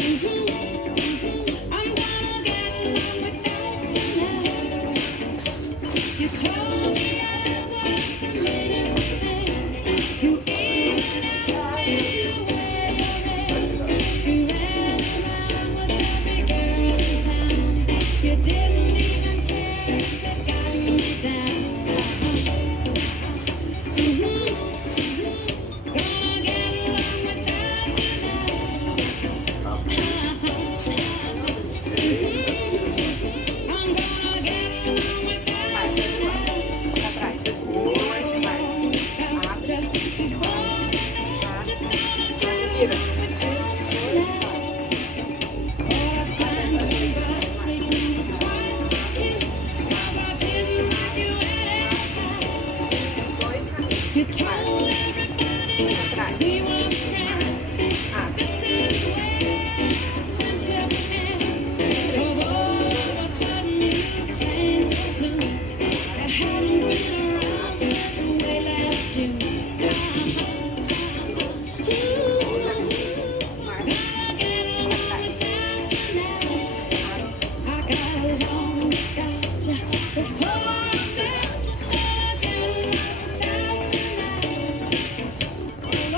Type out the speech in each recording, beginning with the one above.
I'm gonna get along without you now. You told me I was the meanest thing. You even asked me to wear your ring. You ran around with every girl in town. You didn't even care if it got me down. Gonna get along without you now. I'm gonna get along without you now. You told everybody that we were friends. This is where friendship ends. 'Cause all of a sudden you changed your tune. I hadn't been around since way last June. Gonna get along without you now. I got along without you before I met you. Gonna get along without you now. So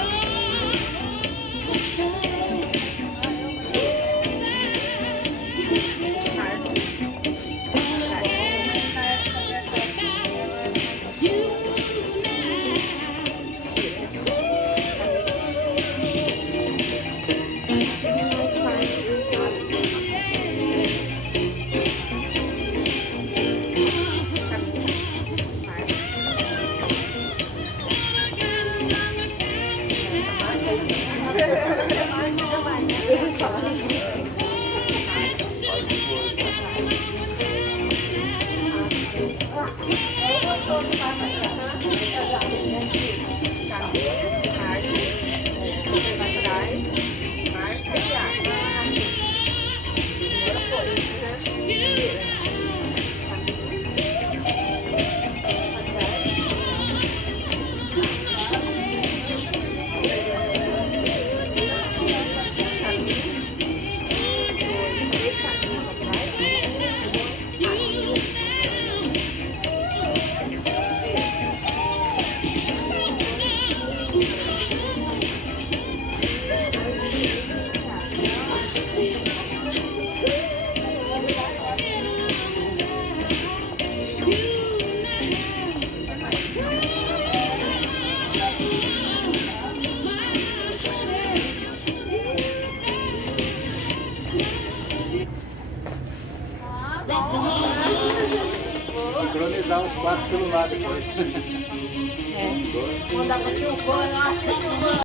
Sincronizar os quatro pelo lado depois. Vou dar pra você o